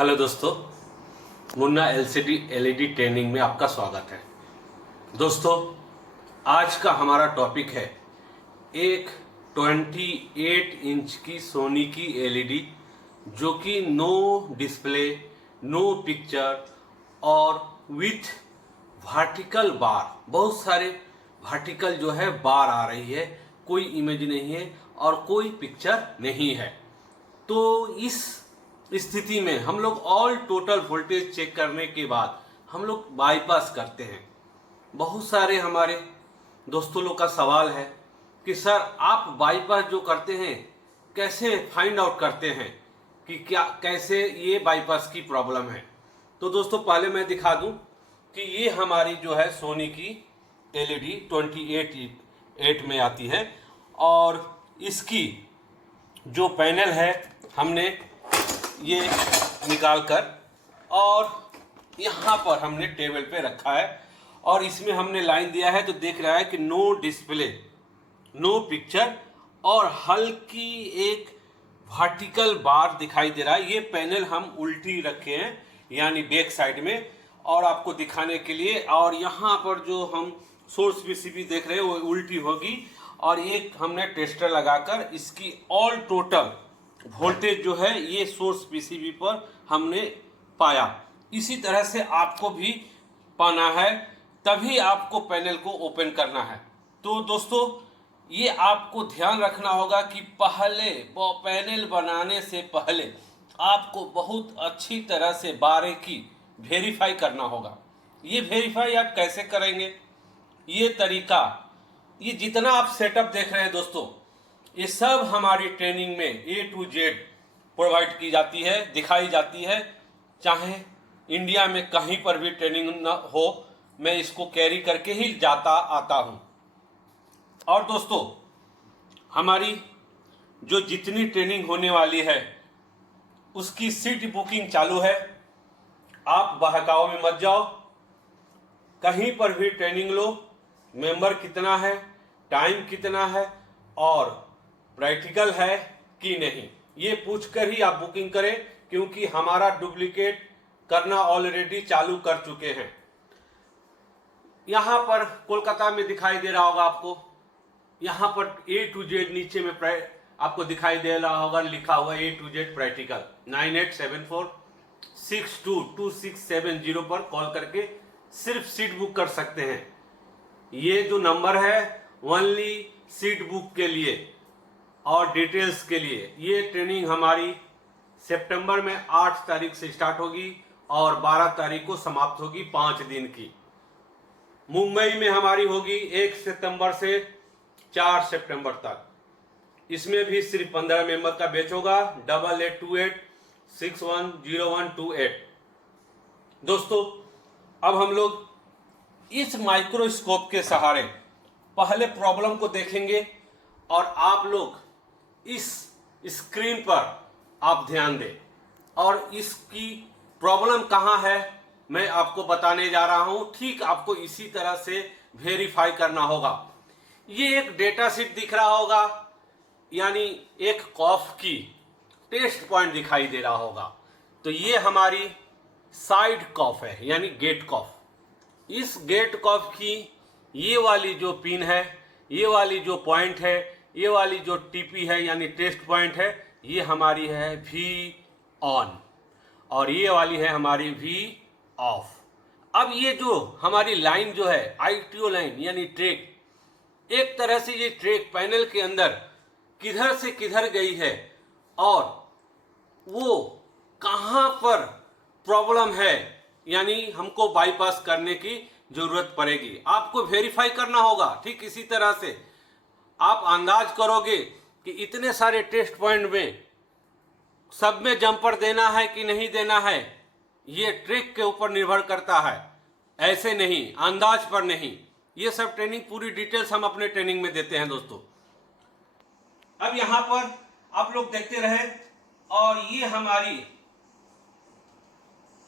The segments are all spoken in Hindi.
हेलो दोस्तों, मुन्ना एलसीडी एलईडी ट्रेनिंग में आपका स्वागत है। दोस्तों, आज का हमारा टॉपिक है एक 28 इंच की सोनी की एलईडी जो कि नो डिस्प्ले, नो पिक्चर और विथ वर्टिकल बार, बहुत सारे वर्टिकल जो है बार आ रही है, कोई इमेज नहीं है और कोई पिक्चर नहीं है। तो इस स्थिति में हम लोग ऑल टोटल वोल्टेज चेक करने के बाद हम लोग बाईपास करते हैं। बहुत सारे हमारे दोस्तों लोग का सवाल है कि सर आप बाईपास जो करते हैं कैसे फाइंड आउट करते हैं कि क्या कैसे ये बाईपास की प्रॉब्लम है। तो दोस्तों पहले मैं दिखा दूं कि ये हमारी जो है सोनी की एलईडी 28 में आती है और इसकी जो पैनल है हमने ये निकाल कर और यहाँ पर हमने टेबल पे रखा है और इसमें हमने लाइन दिया है। तो देख रहा है कि नो डिस्प्ले, नो पिक्चर और हल्की एक वर्टिकल बार दिखाई दे रहा है। ये पैनल हम उल्टी रखे हैं यानी बैक साइड में और आपको दिखाने के लिए। और यहाँ पर जो हम सोर्स पीसीबी देख रहे हैं वो उल्टी होगी और एक हमने टेस्टर लगाकर इसकी ऑल टोटल वोल्टेज जो है ये सोर्स पीसीबी पर हमने पाया। इसी तरह से आपको भी पाना है, तभी आपको पैनल को ओपन करना है। तो दोस्तों ये आपको ध्यान रखना होगा कि पहले पैनल बनाने से पहले आपको बहुत अच्छी तरह से बारीकी वेरीफाई करना होगा। ये वेरीफाई आप कैसे करेंगे, ये तरीका, ये जितना आप सेटअप देख रहे हैं दोस्तों, ये सब हमारी ट्रेनिंग में A to Z प्रोवाइड की जाती है, दिखाई जाती है। चाहे इंडिया में कहीं पर भी ट्रेनिंग न हो, मैं इसको कैरी करके ही जाता आता हूँ। और दोस्तों हमारी जो जितनी ट्रेनिंग होने वाली है उसकी सीट बुकिंग चालू है। आप बहकाव में मत जाओ, कहीं पर भी ट्रेनिंग लो। मेंबर कितना है, टाइम कितना है और प्रैक्टिकल है कि नहीं, ये पूछकर ही आप बुकिंग करें, क्योंकि हमारा डुप्लीकेट करना ऑलरेडी चालू कर चुके हैं। यहाँ पर कोलकाता में दिखाई दे रहा होगा आपको, यहाँ पर A to Z नीचे में आपको दिखाई दे रहा होगा, लिखा हुआ A to Z प्रैक्टिकल 9874622670 पर कॉल करके सिर्फ सीट बुक कर सकते हैं। ये जो नंबर है ओनली सीट बुक के लिए और डिटेल्स के लिए। ये ट्रेनिंग हमारी सितंबर में 8 तारीख से स्टार्ट होगी और 12 तारीख को समाप्त होगी, 5 दिन की। मुंबई में हमारी होगी 1 सितंबर से 4 सितंबर तक। इसमें भी सिर्फ 15 मेंबर का बैच होगा, 8828610128। दोस्तों अब हम लोग इस माइक्रोस्कोप के सहारे पहले प्रॉब्लम को देखेंगे और आप लोग इस स्क्रीन पर आप ध्यान दें और इसकी प्रॉब्लम कहाँ है मैं आपको बताने जा रहा हूं। ठीक आपको इसी तरह से वेरीफाई करना होगा। ये एक डेटा शीट दिख रहा होगा, यानी एक कॉफ की टेस्ट पॉइंट दिखाई दे रहा होगा। तो ये हमारी साइड कॉफ है यानी गेट कॉफ। इस गेट कॉफ की ये वाली जो पिन है, ये वाली जो पॉइंट है, ये वाली जो टीपी है यानी टेस्ट पॉइंट है, ये हमारी है V ऑन और ये वाली है हमारी V ऑफ। अब ये जो हमारी लाइन जो है ITO लाइन यानी ट्रैक, एक तरह से ये ट्रैक पैनल के अंदर किधर से किधर गई है और वो कहाँ पर प्रॉब्लम है, यानी हमको बाईपास करने की जरूरत पड़ेगी। आपको वेरीफाई करना होगा। ठीक इसी तरह से आप अंदाज करोगे कि इतने सारे टेस्ट पॉइंट में सब में जंपर देना है कि नहीं देना है, ये ट्रिक के ऊपर निर्भर करता है, ऐसे नहीं, अंदाज पर नहीं। ये सब ट्रेनिंग पूरी डिटेल्स हम अपने ट्रेनिंग में देते हैं दोस्तों। अब यहाँ पर आप लोग देखते रहे और ये हमारी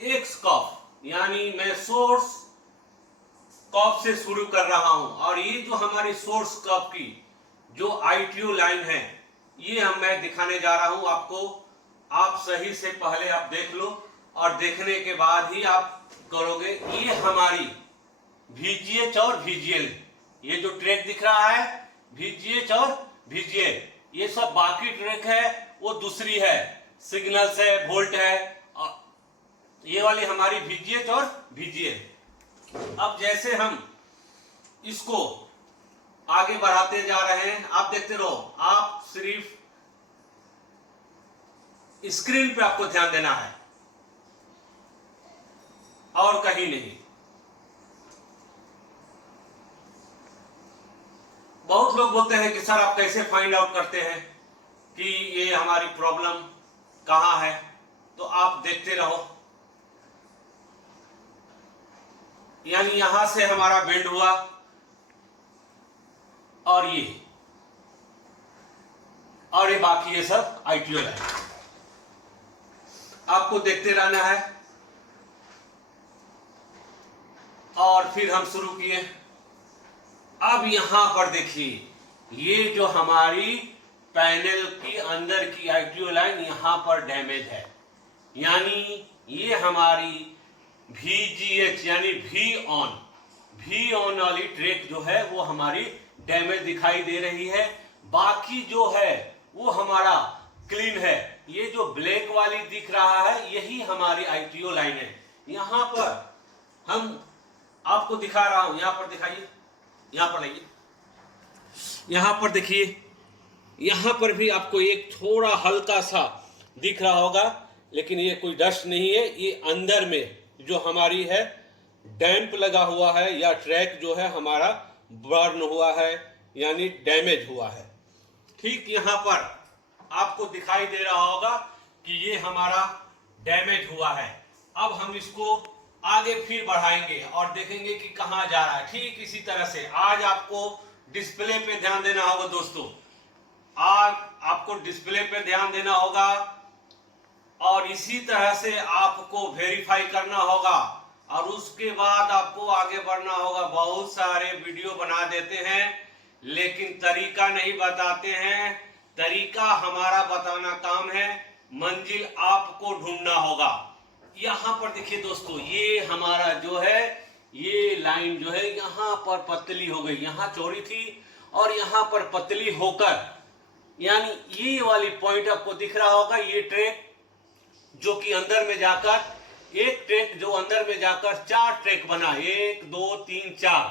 एक्स कॉफ यानी मैं सोर्स कॉफ से शुरू कर रहा हूं और ये जो हमारी सोर्स कॉफ की जो ITO लाइन है ये मैं दिखाने जा रहा हूं आपको। आप सही से पहले आप देख लो और देखने के बाद ही आप करोगे। ये हमारी VGH और VGL, ये जो ट्रैक दिख रहा है VGH और VGL, ये सब बाकी ट्रैक है वो दूसरी है, सिग्नल्स है, वोल्ट है, और ये वाली हमारी VGH और VGL। अब जैसे हम इसको आगे बढ़ाते जा रहे हैं, आप देखते रहो, आप सिर्फ स्क्रीन पे आपको ध्यान देना है और कहीं नहीं। बहुत लोग बोलते हैं कि सर आप कैसे फाइंड आउट करते हैं कि ये हमारी प्रॉब्लम कहां है, तो आप देखते रहो। यानी यहां से हमारा बेंड हुआ और ये बाकी ये सब ITO है, आपको देखते रहना है। और फिर हम शुरू किए। अब यहां पर देखिए, ये जो हमारी पैनल की अंदर की ITO लाइन यहां पर डैमेज है, यानी ये हमारी VGH यानी V ऑन वाली ट्रैक जो है वो हमारी डैमेज दिखाई दे रही है। बाकी जो है वो हमारा क्लीन है। ये जो ब्लैक वाली दिख रहा है यही हमारी ITO लाइन है। यहां पर हम आपको दिखा रहा हूं, यहां पर दिखाइए, यहां पर लाइए, यहां पर देखिए, यहां पर भी आपको एक थोड़ा हल्का सा दिख रहा होगा, लेकिन ये कोई डस्ट नहीं है। ये अंदर में जो हमारी है डैम्प लगा हुआ है या ट्रैक जो है हमारा बर्न हुआ है, यानी डैमेज हुआ है। ठीक यहां पर आपको दिखाई दे रहा होगा कि ये हमारा डैमेज हुआ है। अब हम इसको आगे फिर बढ़ाएंगे और देखेंगे कि कहां जा रहा है। ठीक इसी तरह से आज आपको डिस्प्ले पे ध्यान देना होगा दोस्तों, आज आपको डिस्प्ले पे ध्यान देना होगा और इसी तरह से आपको वेरीफाई करना होगा और उसके बाद आपको आगे बढ़ना होगा। बहुत सारे वीडियो बना देते हैं लेकिन तरीका नहीं बताते हैं। तरीका हमारा बताना काम है, मंजिल आपको ढूंढना होगा। यहां पर देखिए दोस्तों, ये हमारा जो है ये लाइन जो है यहां पर पतली हो गई, यहां चौड़ी थी और यहां पर पतली होकर, यानी ये वाली पॉइंट आपको दिख रहा होगा। ये ट्रैक जो कि अंदर में जाकर एक ट्रैक जो अंदर में जाकर 4 ट्रैक बना, 1 2 3 4,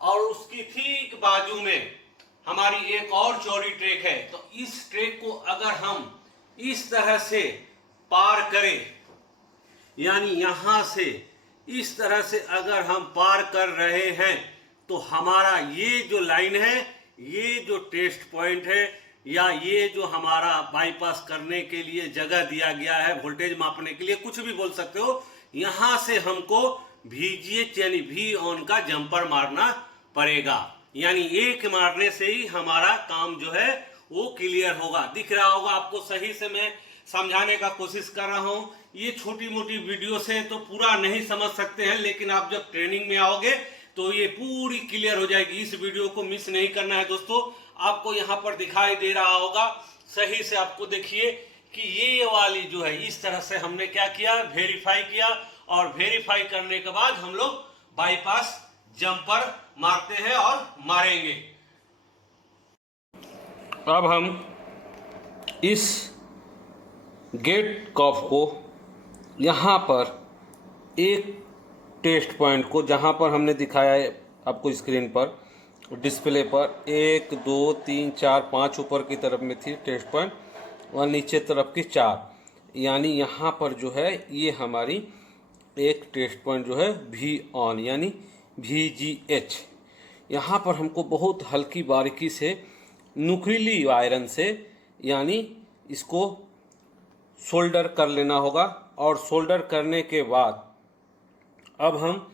और उसकी ठीक बाजू में हमारी एक और चौड़ी ट्रैक है। तो इस ट्रैक को अगर हम इस तरह से पार करें, यानी यहां से इस तरह से अगर हम पार कर रहे हैं, तो हमारा ये जो लाइन है, ये जो टेस्ट पॉइंट है, या ये जो हमारा बाईपास करने के लिए जगह दिया गया है, वोल्टेज मापने के लिए, कुछ भी बोल सकते हो, यहां से हमको VGH यानी V ऑन का जंपर मारना पड़ेगा। यानी एक मारने से ही हमारा काम जो है वो क्लियर होगा। दिख रहा होगा आपको, सही से मैं समझाने का कोशिश कर रहा हूं। ये छोटी मोटी वीडियो से तो पूरा नहीं समझ सकते हैं, लेकिन आप जब ट्रेनिंग में आओगे तो ये पूरी क्लियर हो जाएगी। इस वीडियो को मिस नहीं करना है दोस्तों। आपको यहाँ पर दिखाई दे रहा होगा, सही से आपको देखिए कि ये वाली जो है इस तरह से हमने क्या किया, वेरीफाई किया, और वेरीफाई करने के बाद हम लोग बाईपास जंपर मारते हैं और मारेंगे। अब हम इस गेट कॉफ को यहाँ पर एक टेस्ट पॉइंट को, जहाँ पर हमने दिखाया है आपको स्क्रीन पर, डिस्प्ले पर 1 2 3 4 5 ऊपर की तरफ में थी टेस्ट पॉइंट और नीचे तरफ की 4, यानी यहाँ पर जो है ये हमारी एक टेस्ट पॉइंट जो है V ऑन यानी VGH। यहाँ पर हमको बहुत हल्की बारीकी से नुकीली आयरन से यानी इसको सोल्डर कर लेना होगा, और सोल्डर करने के बाद अब हम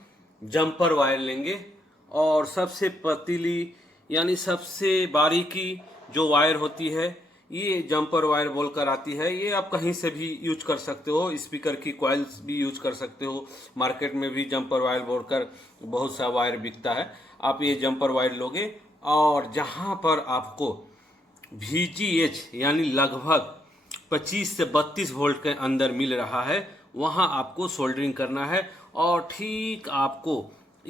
जंपर वायर लेंगे और सबसे पतली यानी सबसे बारीकी जो वायर होती है ये जंपर वायर बोलकर आती है। ये आप कहीं से भी यूज कर सकते हो, स्पीकर की कॉइल्स भी यूज कर सकते हो। मार्केट में भी जंपर वायर बोलकर बहुत सा वायर बिकता है। आप ये जंपर वायर लोगे और जहाँ पर आपको VGH यानी लगभग 25 से 32 वोल्ट के अंदर मिल रहा है, वहाँ आपको सोल्डरिंग करना है। और ठीक आपको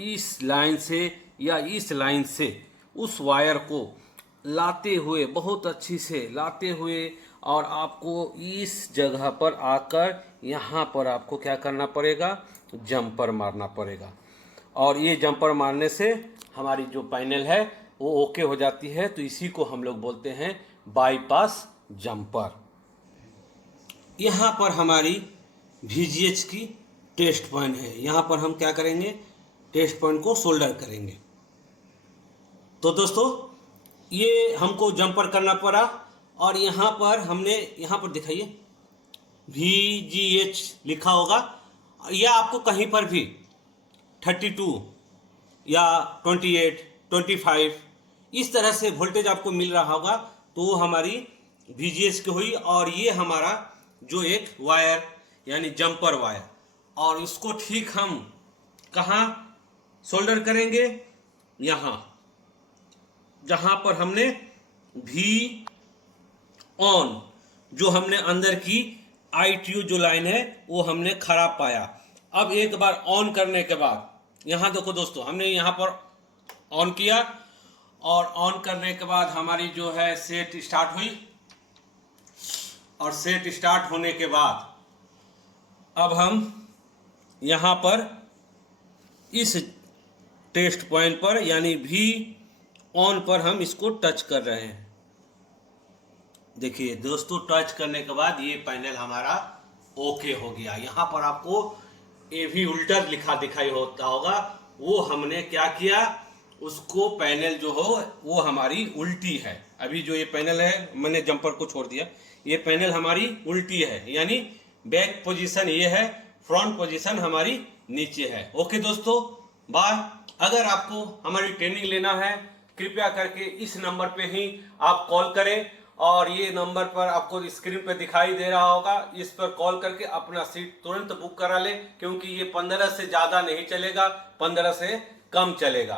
इस लाइन से या इस लाइन से उस वायर को लाते हुए, बहुत अच्छी से लाते हुए, और आपको इस जगह पर आकर यहाँ पर आपको क्या करना पड़ेगा, जंपर मारना पड़ेगा। और ये जंपर मारने से हमारी जो पैनल है वो ओके हो जाती है। तो इसी को हम लोग बोलते हैं बाईपास जंपर। यहाँ पर हमारी VGH की टेस्ट पॉइंट है। यहाँ पर हम क्या करेंगे, टेस्ट पॉइंट को सोल्डर करेंगे। तो दोस्तों ये हमको जंपर करना पड़ा, और यहाँ पर हमने, यहाँ पर दिखाइए VGH लिखा होगा, या आपको कहीं पर भी 32 या 28, 25 इस तरह से वोल्टेज आपको मिल रहा होगा, तो वो हमारी VGH की हुई। और ये हमारा जो एक वायर यानी जंपर वायर, और इसको ठीक हम कहाँ सोल्डर करेंगे, यहाँ जहाँ पर हमने V ऑन, जो हमने अंदर की ITU जो लाइन है वो हमने खराब पाया। अब एक बार ऑन करने के बाद यहाँ देखो दोस्तों, हमने यहाँ पर ऑन किया, और ऑन करने के बाद हमारी जो है सेट स्टार्ट हुई, और सेट स्टार्ट होने के बाद अब हम यहाँ पर इस टेस्ट पॉइंट पर यानी V ऑन पर हम इसको टच कर रहे हैं। देखिए दोस्तों, टच करने के बाद ये पैनल हमारा ओके हो गया। यहाँ पर आपको AV उल्टा लिखा दिखाई होता होगा, वो हमने क्या किया, उसको पैनल जो हो वो हमारी उल्टी है। अभी जो ये पैनल है, मैंने जंपर को छोड़ दिया, ये पैनल हमारी उल्टी है, यानी बैक पोजीशन ये है, फ्रंट पोजीशन हमारी नीचे है। ओके दोस्तों, बाय। अगर आपको हमारी ट्रेनिंग लेना है, कृपया करके इस नंबर पे ही आप कॉल करें, और ये नंबर पर आपको स्क्रीन पे दिखाई दे रहा होगा, इस पर कॉल करके अपना सीट तुरंत बुक करा लें, क्योंकि ये 15 से ज़्यादा नहीं चलेगा, 15 से कम चलेगा।